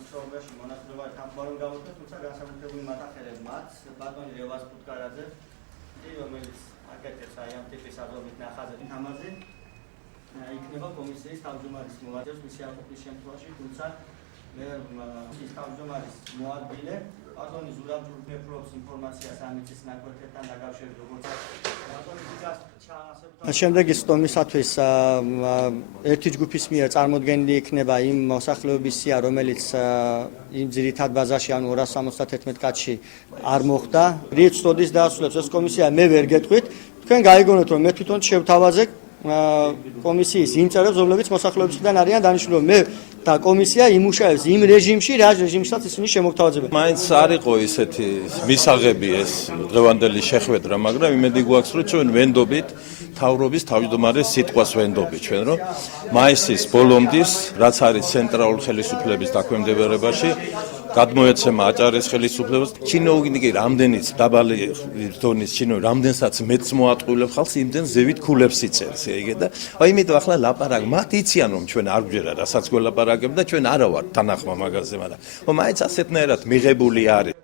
მუშაობაში მონაწილეობა თანხმოვანი გამოხდა, თუმცა განსაკუთრებული მატახელებ მათ ბატონი ლევას პუტკარაძე, რომელიც აკეთებს აი ამ ტიპის აზრობით ნახაზი თამაზე, იქნება კომისიის თავმჯდომარის მოადგილეს მისი აყოფის შემთხვევაში, თუმცა მე ის თავმჯდომარის მოადგილე ბატონი ზურაბ ჯურჯმეფრობს ინფორმაციას ამიცის ნაკვეთებთან დაკავშირებით, როგორც ბატონი გიგას ჩაასწრებს. შემდეგი სტომისათვის ერთი ჯგუფის მიერ წარმოდგენილი იქნება იმ მოსახლეობის სია, რომელიც იმ ძირითად ბაზაში ანუ 271 კაცში არ მოხვდა. რით სტოდის დაასრულებს ეს კომისია, მე ვერ გეტყვით. თქვენ გაიგონოთ, რომ მე თვითონ შევთავაზე კომისიის იმ წევრებს, რომლებიც მოსახლეობისგან არიან დანიშნულებული. მე და კომისია იმუშავებს იმ რეჟიმში, რა რეჟიმშიც ისინი შემოგთავაზებენ. მაინც არ იყო ისეთი მისაღები ეს დღევანდელი შეხვედრა, მაგრამ იმედი გვაქვს, რომ ჩვენ ვენდობით თავრობის თავმჯდომარის სიტყვას ვენდობით ჩვენ, რომ მაისის ბოლომდის, რაც არის ცენტრალური ხელისუფლების დაქვემდებარებაში, გადმოეცემა აჭარის ხელისუფლებას, ჩინოუგინი რამდენიც დაბალი დონის ჩინოი, რამდენსაც მეც მოატყუილებ ხალხს, იმდენ ზევით ქულებს იწერს, ეგე და აი იმიტომ ახლა ლაპარაკ, მათ იციან რომ ჩვენ არ გვჯერა, რასაც გველაპარაკებ და ჩვენ არა ვართ თანახმა მაგაზე, მაგრამ მაინც ასეთნაირად მიღებული არის.